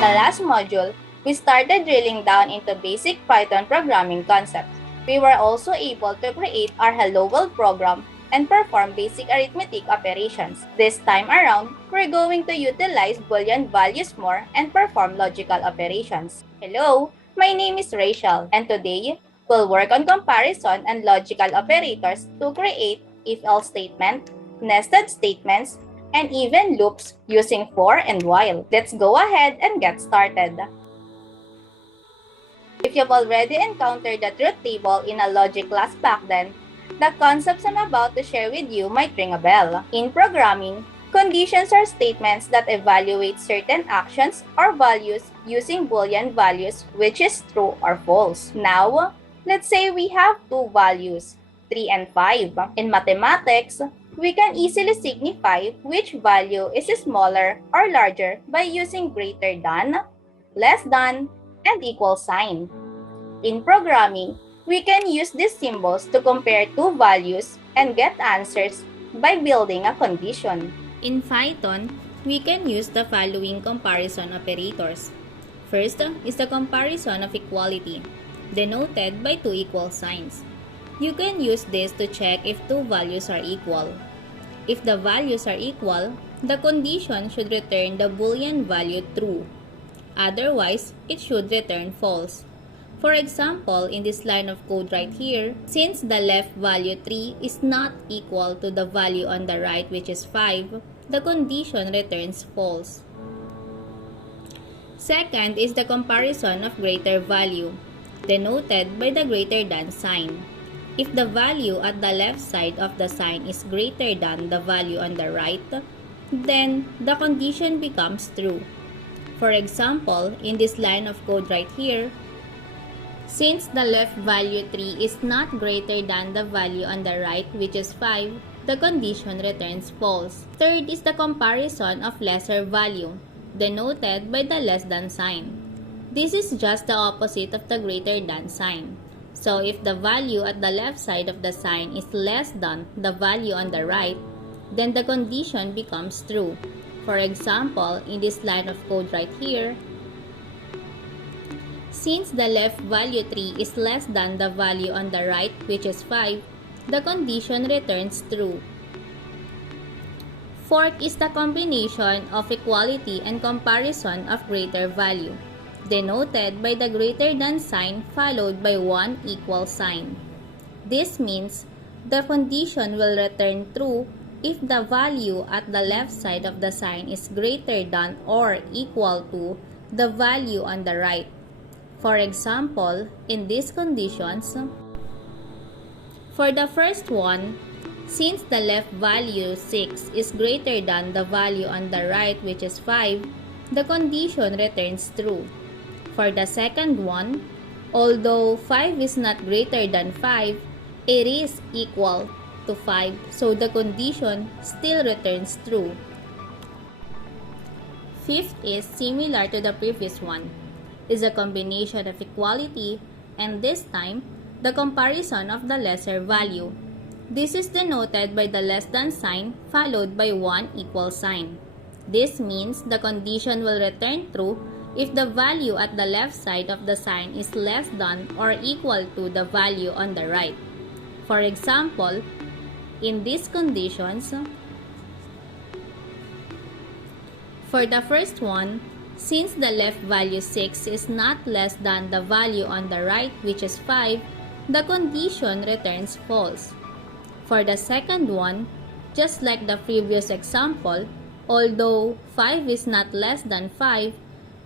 the last module, we started drilling down into basic Python programming concepts. We were also able to create our Hello World program and perform basic arithmetic operations. This time around, we're going to utilize Boolean values more and perform logical operations. Hello, my name is Rachel, and today, we'll work on comparison and logical operators to create if-else statement, nested statements, and even loops using for and while. Let's go ahead and get started. If you've already encountered the truth table in a logic class back then, the concepts I'm about to share with you might ring a bell. In programming, conditions are statements that evaluate certain actions or values using Boolean values, which is true or false. Now, let's say we have two values, 3 and 5. In mathematics, we can easily signify which value is smaller or larger by using greater than, less than, and equal sign. In programming, we can use these symbols to compare two values and get answers by building a condition. In Python, we can use the following comparison operators. First is the comparison of equality, denoted by two equal signs. You can use this to check if two values are equal. If the values are equal, the condition should return the Boolean value true. Otherwise, it should return false. For example, in this line of code right here, since the left value 3 is not equal to the value on the right, which is 5, the condition returns false. Second is the comparison of greater value, denoted by the greater than sign. If the value at the left side of the sign is greater than the value on the right, then the condition becomes true. For example, in this line of code right here, since the left value 3 is not greater than the value on the right, which is 5, the condition returns false. Third is the comparison of lesser value, denoted by the less than sign. This is just the opposite of the greater than sign. So if the value at the left side of the sign is less than the value on the right, then the condition becomes true. For example, in this line of code right here, since the left value 3 is less than the value on the right, which is 5, the condition returns true. Fourth is the combination of equality and comparison of greater value, denoted by the greater than sign followed by one equal sign. This means the condition will return true if the value at the left side of the sign is greater than or equal to the value on the right. For example, in these conditions, for the first one, since the left value 6 is greater than the value on the right, which is 5, the condition returns true. For the second one, although 5 is not greater than 5, it is equal to 5, so the condition still returns true. Fifth is similar to the previous one, is a combination of equality and this time, the comparison of the lesser value. This is denoted by the less than sign followed by one equal sign. This means the condition will return true if the value at the left side of the sign is less than or equal to the value on the right. For example, in these conditions, for the first one, since the left value 6 is not less than the value on the right, which is 5, the condition returns false. For the second one, just like the previous example, although 5 is not less than 5,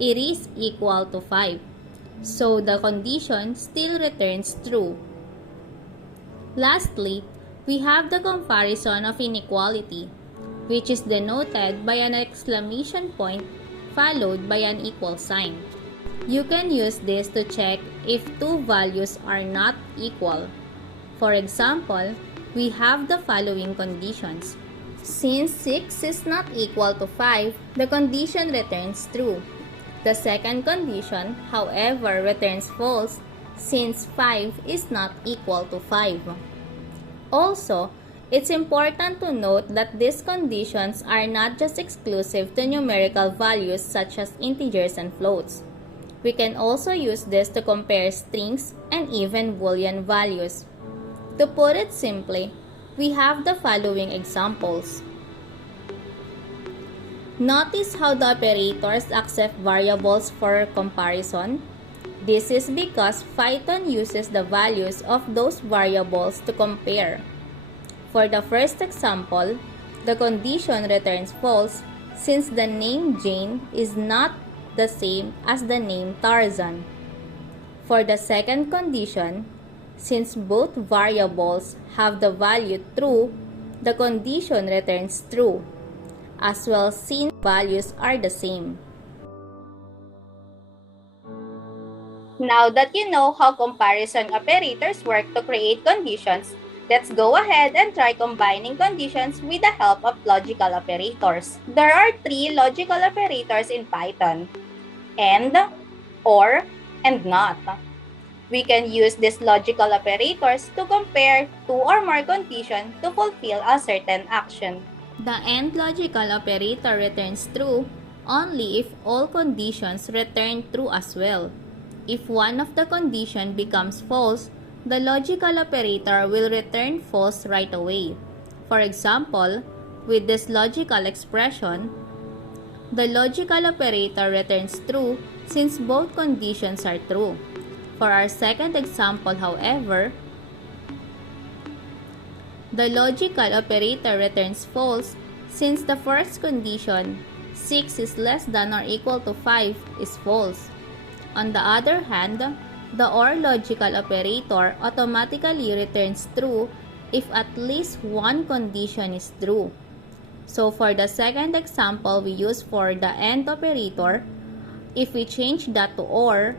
it is equal to 5. So the condition still returns true. Lastly, we have the comparison of inequality, which is denoted by an exclamation point followed by an equal sign. You can use this to check if two values are not equal. For example, we have the following conditions. Since 6 is not equal to 5, the condition returns true. The second condition, however, returns false since 5 is not equal to 5. Also, It's important to note that these conditions are not just exclusive to numerical values such as integers and floats. We can also use this to compare strings and even Boolean values. To put it simply, we have the following examples. Notice how the operators accept variables for comparison. This is because Python uses the values of those variables to compare. For the first example, the condition returns false since the name Jane is not the same as the name Tarzan. For the second condition, since both variables have the value true, the condition returns true, as well since values are the same. Now that you know how comparison operators work to create conditions, let's go ahead and try combining conditions with the help of logical operators. There are three logical operators in Python: and, or, and not. We can use these logical operators to compare two or more conditions to fulfill a certain action. The AND logical operator returns true only if all conditions return true as well. If one of the conditions becomes false, the logical operator will return false right away. For example, with this logical expression, the logical operator returns true since both conditions are true. For our second example, however, the logical operator returns false since the first condition, 6 is less than or equal to 5, is false. On the other hand, the OR logical operator automatically returns true if at least one condition is true. So for the second example we use for the AND operator, if we change that to OR,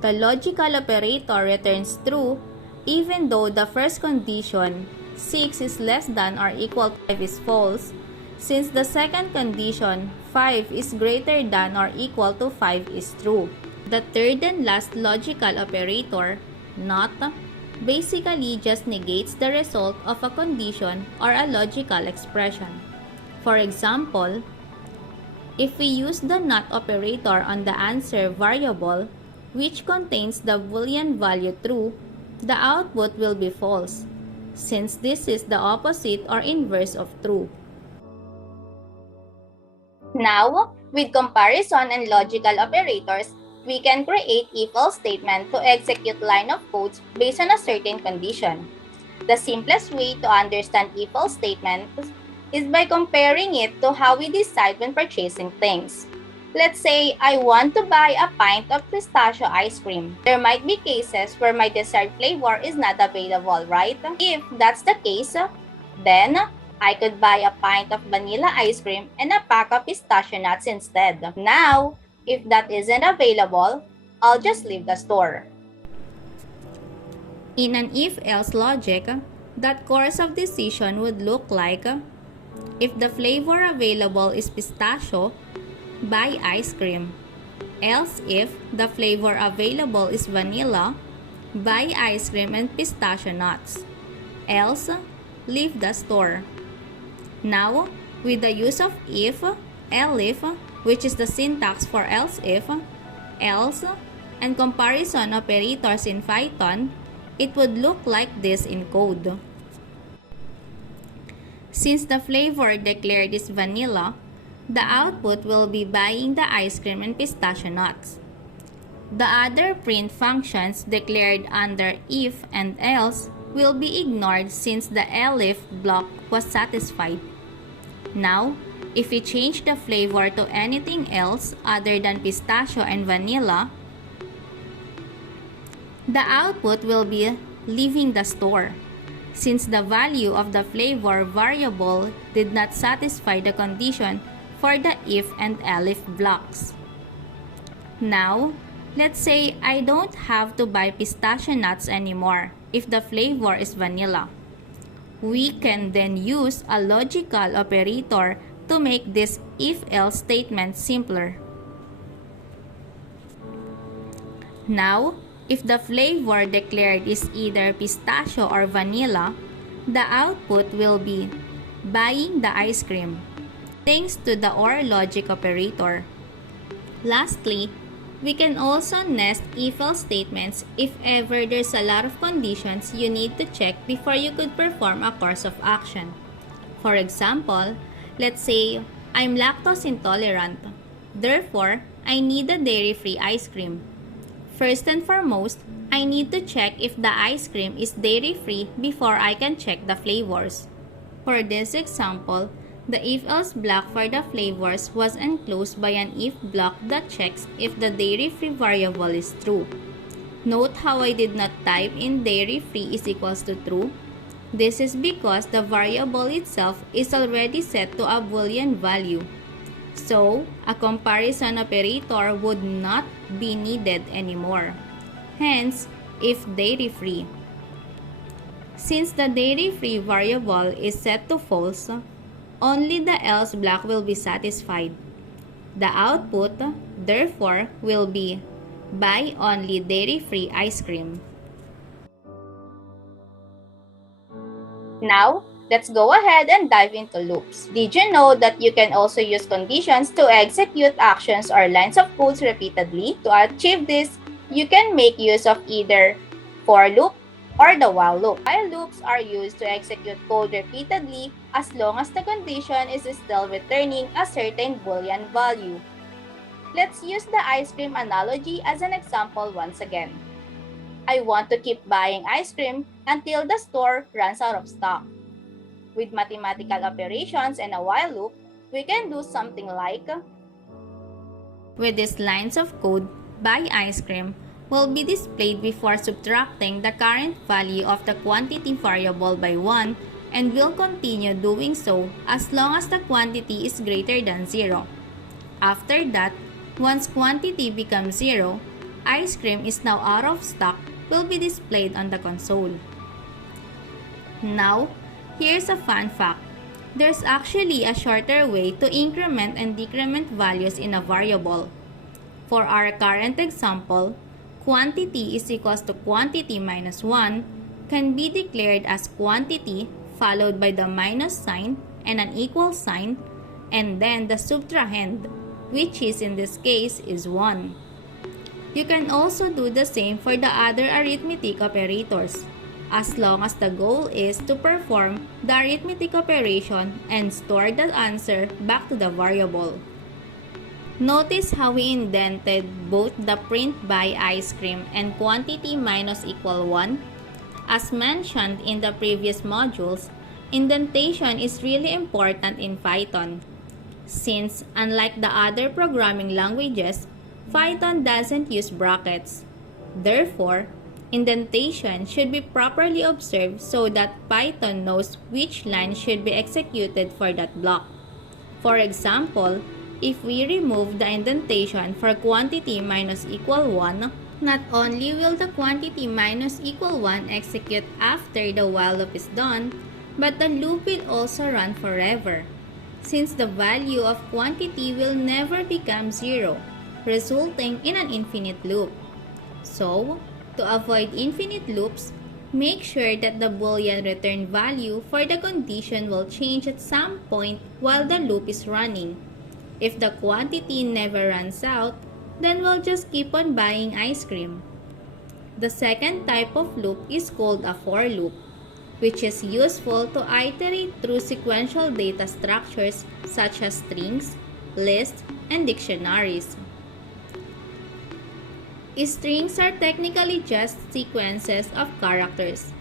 the logical operator returns true even though the first condition, 6 is less than or equal to 5, is false, since the second condition, 5 is greater than or equal to 5, is true. The third and last logical operator, not, basically just negates the result of a condition or a logical expression. For example, if we use the not operator on the answer variable, which contains the Boolean value true, the output will be false, since this is the opposite or inverse of true. Now, with comparison and logical operators, we can create if-else statement to execute line of codes based on a certain condition. The simplest way to understand if-else statements is by comparing it to how we decide when purchasing things. Let's say I want to buy a pint of pistachio ice cream. There might be cases where my desired flavor is not available, right? If that's the case, then I could buy a pint of vanilla ice cream and a pack of pistachio nuts instead. Now, if that isn't available, I'll just leave the store. In an if-else logic, that course of decision would look like, if the flavor available is pistachio, buy ice cream. Else if the flavor available is vanilla, buy ice cream and pistachio nuts. Else, leave the store. Now, with the use of if, elif, which is the syntax for else if, else, and comparison operators in Python, it would look like this in code. Since the flavor declared is vanilla, the output will be buying the ice cream and pistachio nuts. The other print functions declared under if and else will be ignored since the elif block was satisfied. Now, if we change the flavor to anything else other than pistachio and vanilla, the output will be leaving the store, since the value of the flavor variable did not satisfy the condition for the if and elif blocks. Now, let's say I don't have to buy pistachio nuts anymore if the flavor is vanilla. We can then use a logical operator to make this if-else statement simpler. Now, If the flavor declared is either pistachio or vanilla, the output will be buying the ice cream, thanks to the OR logic operator. Lastly, we can also nest if-else statements if ever there's a lot of conditions you need to check before you could perform a course of action. For example, let's say I'm lactose intolerant. Therefore, I need a dairy-free ice cream. First and foremost, I need to check if the ice cream is dairy-free before I can check the flavors. For this example, the if-else block for the flavors was enclosed by an if block that checks if the dairy-free variable is true. Note how I did not type in dairy-free is equals to true. This is because the variable itself is already set to a Boolean value. So, a comparison operator would not be needed anymore. Hence, if dairy-free. Since the dairy-free variable is set to false, only the else block will be satisfied. The output, therefore, will be buy only dairy-free ice cream. Now, let's go ahead and dive into loops. Did you know that you can also use conditions to execute actions or lines of codes repeatedly? To achieve this, you can make use of either for loop or the while loop. While loops are used to execute code repeatedly as long as the condition is still returning a certain Boolean value. Let's use the ice cream analogy as an example once again. I want to keep buying ice cream until the store runs out of stock. With mathematical operations and a while loop, we can do something like, with these lines of code, buy ice cream will be displayed before subtracting the current value of the quantity variable by 1 and will continue doing so as long as the quantity is greater than 0. After that, once quantity becomes 0, ice cream is now out of stock will be displayed on the console. Now, here's a fun fact. There's actually a shorter way to increment and decrement values in a variable. For our current example, quantity is equals to quantity minus 1 can be declared as quantity followed by the minus sign and an equal sign, and then the subtrahend, which is in this case is 1. You can also do the same for the other arithmetic operators, as long as the goal is to perform the arithmetic operation and store the answer back to the variable. Notice how we indented both the print buy ice cream and quantity minus equal 1. As mentioned in the previous modules, indentation is really important in Python, since unlike the other programming languages, Python doesn't use brackets. Therefore, indentation should be properly observed so that Python knows which line should be executed for that block. For example, if we remove the indentation for quantity minus equal 1, not only will the quantity minus equal 1 execute after the while loop is done, but the loop will also run forever, since the value of quantity will never become 0, resulting in an infinite loop. So, to avoid infinite loops, make sure that the Boolean return value for the condition will change at some point while the loop is running. If the quantity never runs out, then we'll just keep on buying ice cream. The second type of loop is called a for loop, which is useful to iterate through sequential data structures such as strings, lists, and dictionaries. Strings are technically just sequences of characters.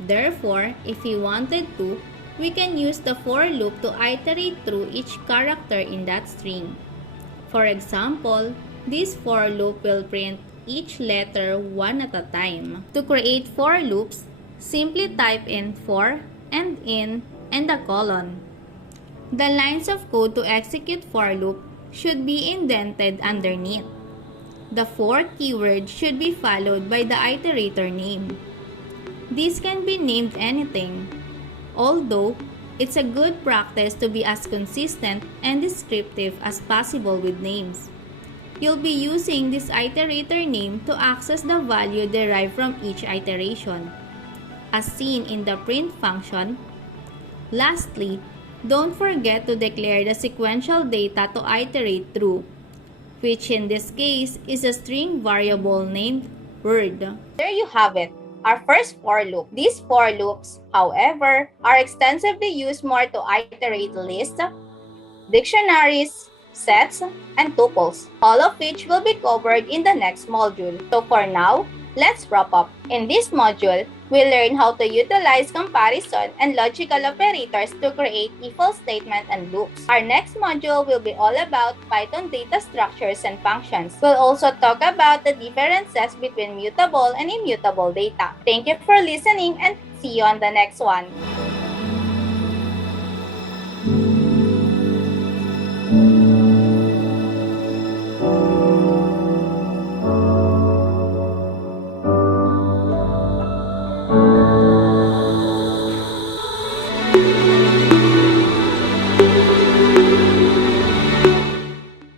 Therefore, if we wanted to, we can use the for loop to iterate through each character in that string. For example, this for loop will print each letter one at a time. To create for loops, simply type in for and in and a colon. The lines of code to execute for loop should be indented underneath. The for keyword should be followed by the iterator name. This can be named anything, although it's a good practice to be as consistent and descriptive as possible with names. You'll be using this iterator name to access the value derived from each iteration, as seen in the print function. Lastly, don't forget to declare the sequential data to iterate through, which in this case is a string variable named word. There you have it, our first for loop. These for loops, however, are extensively used more to iterate lists, dictionaries, sets, and tuples, all of which will be covered in the next module. So for now, let's wrap up. In this module, we'll learn how to utilize comparison and logical operators to create if-else statement and loops. Our next module will be all about Python data structures and functions. We'll also talk about the differences between mutable and immutable data. Thank you for listening and see you on the next one.